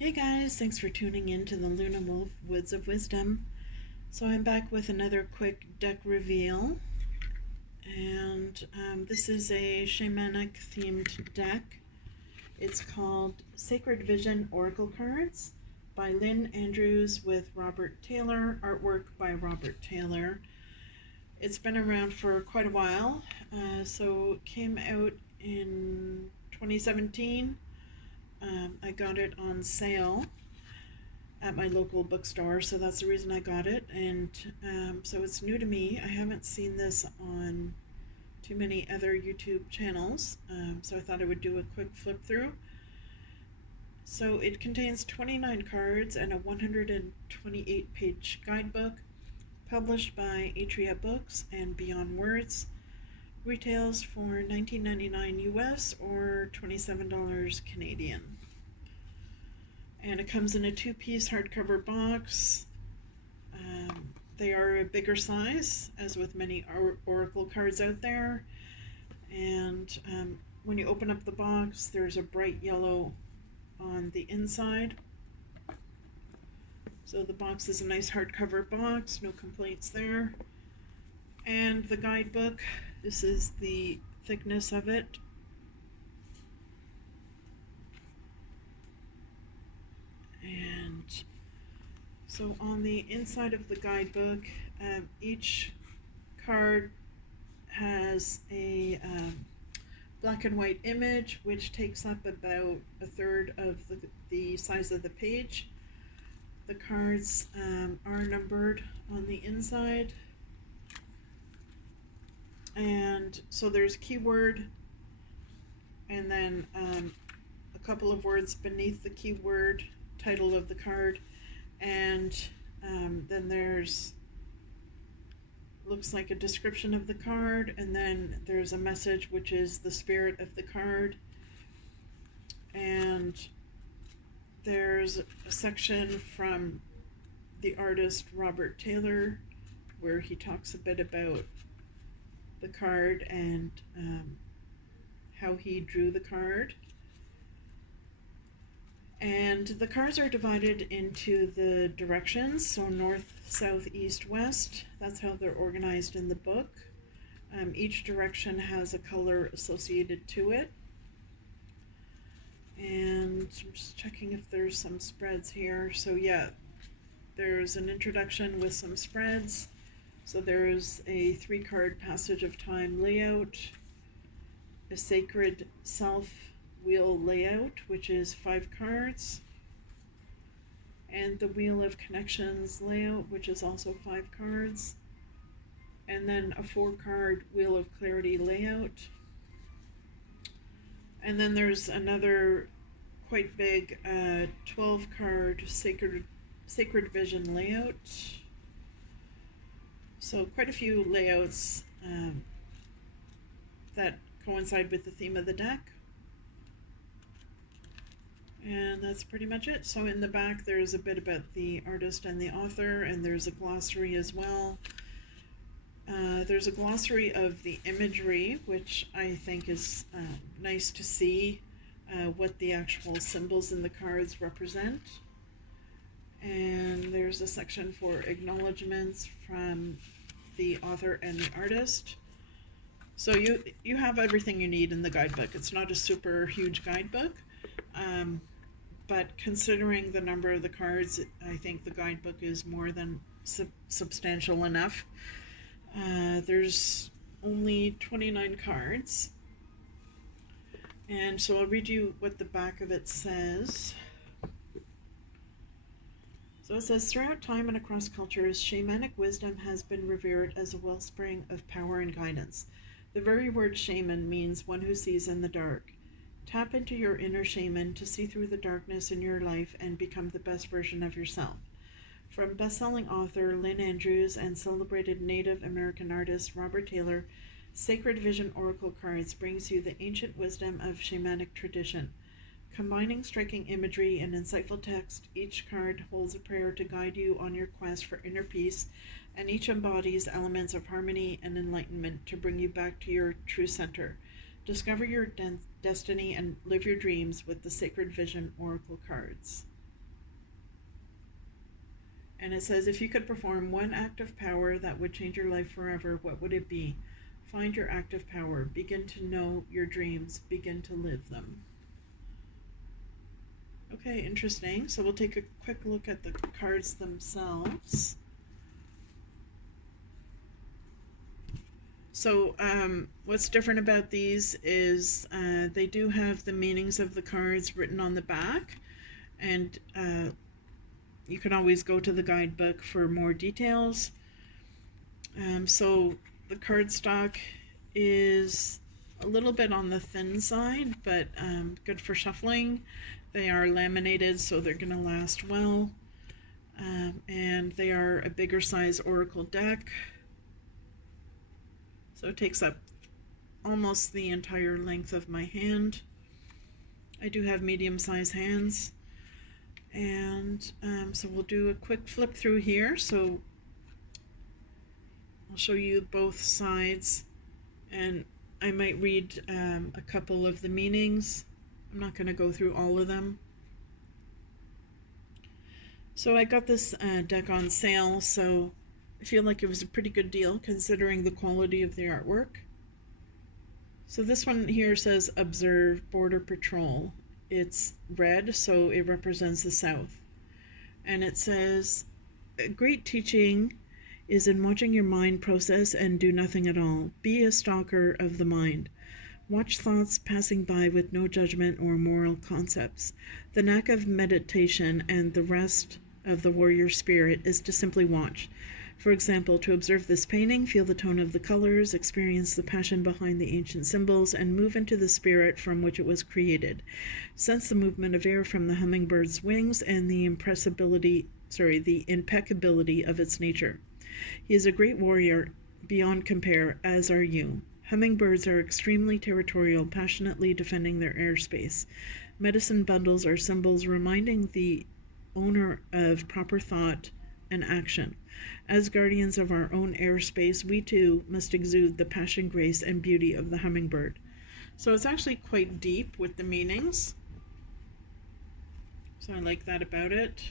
Hey guys, thanks for tuning in to the Lunawolf Woods of Wisdom. So I'm back with another quick deck reveal, and this is a shamanic themed deck. It's called Sacred Vision Oracle Cards by Lynn Andrews with Robert Taylor, artwork by Robert Taylor. It's been around for quite a while, so it came out in 2017. I got it on sale at my local bookstore, so that's the reason I got it. And so it's new to me. I haven't seen this on too many other YouTube channels, so I thought I would do a quick flip through. So it contains 29 cards and a 128-page guidebook, published by Atria Books and Beyond Words. Retails for $19.99 US or $27 Canadian. And it comes in a two-piece hardcover box. They are a bigger size, as with many oracle cards out there. And when you open up the box, there's a bright yellow on the inside. So the box is a nice hardcover box, no complaints there. And the guidebook, this is the thickness of it. And so on the inside of the guidebook, each card has a black and white image, which takes up about a third of the size of the page. The cards are numbered on the inside. And so there's keyword, and then a couple of words beneath the keyword, title of the card, and then there's looks like a description of the card, and then there's a message which is the spirit of the card, and there's a section from the artist Robert Taylor where he talks a bit about the card and how he drew the card. And the cards are divided into the directions, so north, south, east, west. That's how they're organized in the book. Each direction has a color associated to it. And I'm just checking if there's some spreads here. So yeah, there's an introduction with some spreads. So there's a 3-card Passage of Time layout, a Sacred Self wheel layout, which is 5 cards, and the Wheel of Connections layout, which is also 5 cards, and then a 4-card Wheel of Clarity layout. And then there's another quite big 12-card Sacred Vision layout. So quite a few layouts that coincide with the theme of the deck. And that's pretty much it. So in the back there's a bit about the artist and the author, and there's a glossary as well. There's a glossary of the imagery, which I think is nice to see what the actual symbols in the cards represent. And there's a section for acknowledgements from the author and the artist. So you have everything you need in the guidebook. It's not a super huge guidebook, but considering the number of the cards, I think the guidebook is more than substantial enough. There's only 29 cards, and so I'll read you what the back of it says. So it says, throughout time and across cultures, shamanic wisdom has been revered as a wellspring of power and guidance. The very word shaman means one who sees in the dark. Tap into your inner shaman to see through the darkness in your life and become the best version of yourself. From best-selling author Lynn Andrews and celebrated Native American artist Robert Taylor, Sacred Vision Oracle Cards brings you the ancient wisdom of shamanic tradition. Combining striking imagery and insightful text, each card holds a prayer to guide you on your quest for inner peace, and each embodies elements of harmony and enlightenment to bring you back to your true center. Discover your destiny and live your dreams with the Sacred Vision Oracle cards. And it says, if you could perform one act of power that would change your life forever, what would it be? Find your act of power. Begin to know your dreams. Begin to live them. Okay, interesting. So we'll take a quick look at the cards themselves. So what's different about these is they do have the meanings of the cards written on the back, and you can always go to the guidebook for more details. So the cardstock is a little bit on the thin side, but good for shuffling. They are laminated, so they're going to last well. And they are a bigger size oracle deck. So it takes up almost the entire length of my hand. I do have medium-sized hands. And so we'll do a quick flip through here. So I'll show you both sides, and I might read a couple of the meanings. I'm not going to go through all of them. So I got this deck on sale, so I feel like it was a pretty good deal considering the quality of the artwork. So this one here says Observe Border Patrol. It's red, so it represents the South. And it says, great teaching is in watching your mind process and do nothing at all. Be a stalker of the mind. Watch thoughts passing by with no judgment or moral concepts. The knack of meditation and the rest of the warrior spirit is to simply watch. For example, to observe this painting, feel the tone of the colors, experience the passion behind the ancient symbols, and move into the spirit from which it was created. Sense the movement of air from the hummingbird's wings and the impeccability of its nature. He is a great warrior beyond compare, as are you. Hummingbirds are extremely territorial, passionately defending their airspace. Medicine bundles are symbols reminding the owner of proper thought and action. As guardians of our own airspace, we too must exude the passion, grace, and beauty of the hummingbird. So it's actually quite deep with the meanings. So I like that about it.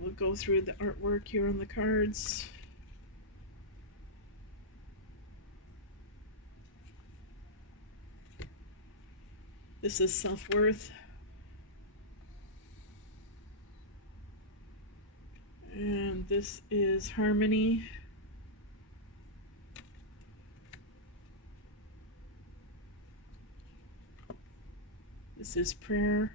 We'll go through the artwork here on the cards. This is self-worth. And this is harmony. This is prayer.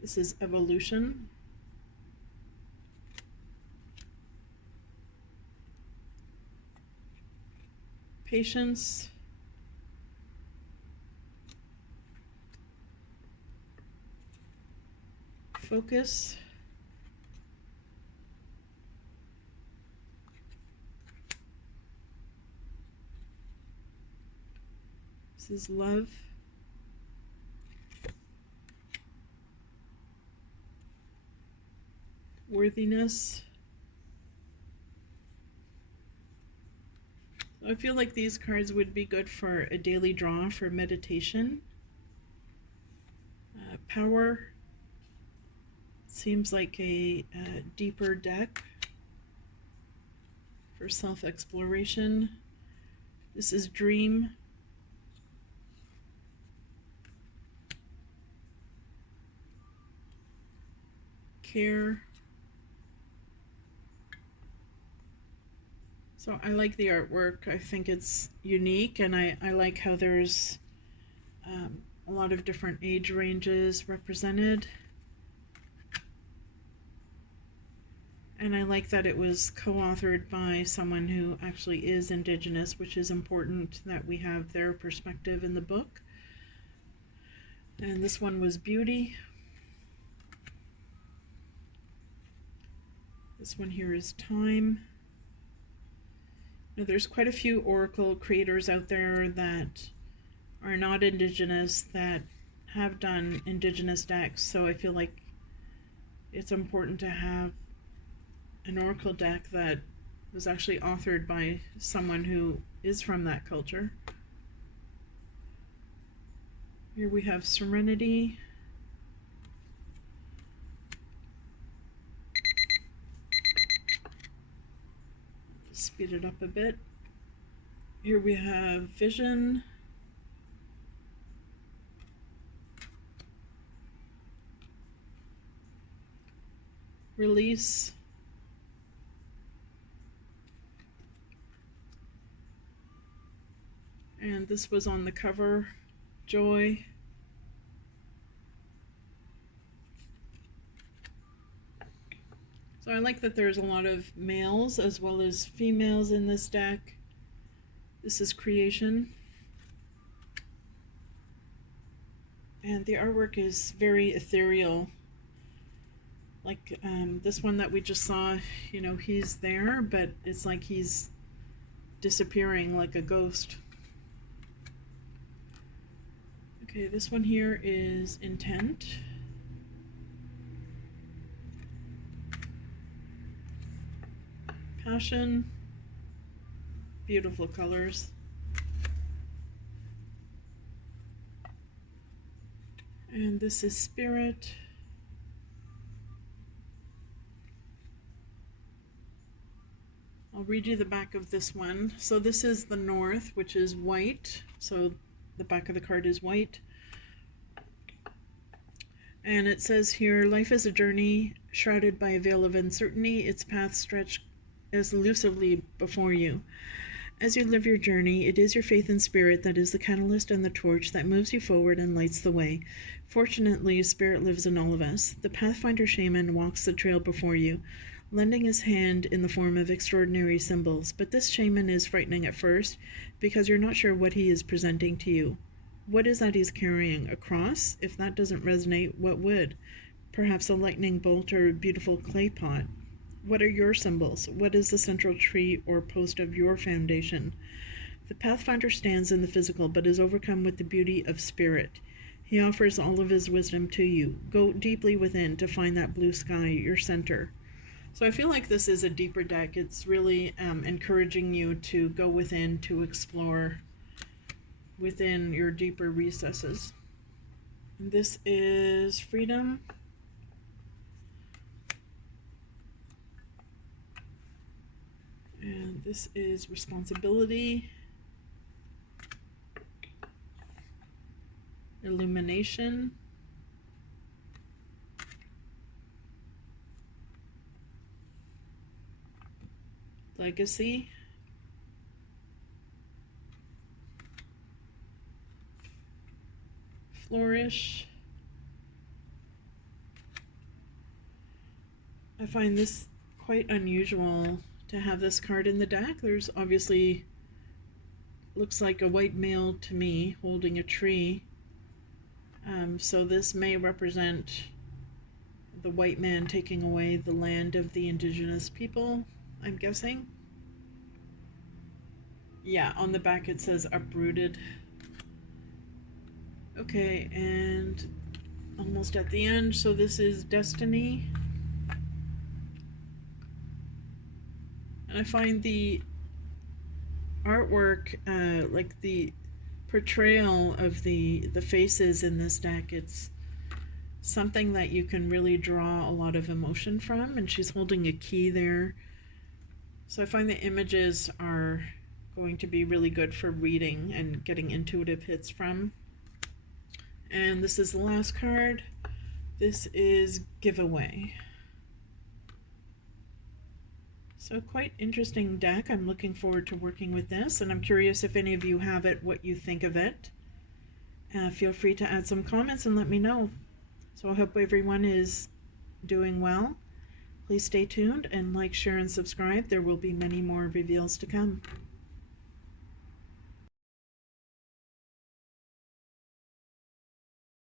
This is evolution. Patience. Focus. This is love. Worthiness. So I feel like these cards would be good for a daily draw for meditation. Power. Seems like a deeper deck for self-exploration. This is dream. Care. So I like the artwork. I think it's unique, and I like how there's a lot of different age ranges represented. And I like that it was co-authored by someone who actually is Indigenous, which is important that we have their perspective in the book. And this one was beauty. This one here is time. Now, there's quite a few oracle creators out there that are not Indigenous that have done Indigenous decks, so I feel like it's important to have an oracle deck that was actually authored by someone who is from that culture. Here we have Serenity. Speed it up a bit. Here we have Vision. Release. And this was on the cover, Joy. So I like that there's a lot of males as well as females in this deck. This is Creation. And the artwork is very ethereal. Like this one that we just saw, you know, he's there, but it's like he's disappearing like a ghost. Okay, this one here is Intent. Passion. Beautiful colors. And this is Spirit. I'll read you the back of this one. So this is the North, which is white. So the back of the card is white. And it says here, life is a journey shrouded by a veil of uncertainty, its path stretched as elusively before you. As you live your journey, it is your faith and spirit that is the catalyst and the torch that moves you forward and lights the way. Fortunately, spirit lives in all of us. The Pathfinder Shaman walks the trail before you, lending his hand in the form of extraordinary symbols. But this shaman is frightening at first because you're not sure what he is presenting to you. What is that he's carrying? A cross? If that doesn't resonate, what would? Perhaps a lightning bolt or a beautiful clay pot. What are your symbols? What is the central tree or post of your foundation? The Pathfinder stands in the physical, but is overcome with the beauty of spirit. He offers all of his wisdom to you. Go deeply within to find that blue sky, your center. So I feel like this is a deeper deck. It's really encouraging you to go within, to explore within your deeper recesses. And this is Freedom. And this is Responsibility. Illumination. Legacy. Flourish. I find this quite unusual to have this card in the deck. There's obviously, looks like a white male to me holding a tree. So this may represent the white man taking away the land of the indigenous people, I'm guessing. Yeah, on the back it says uprooted. Okay, and almost at the end, so this is Destiny. And I find the artwork, like the portrayal of the faces in this deck, it's something that you can really draw a lot of emotion from, and she's holding a key there. So I find the images are going to be really good for reading and getting intuitive hits from. And this is the last card. This is Giveaway. So quite interesting deck. I'm looking forward to working with this, and I'm curious if any of you have it, what you think of it. Feel free to add some comments and let me know. So I hope everyone is doing well. Please stay tuned and like, share, and subscribe. There will be many more reveals to come.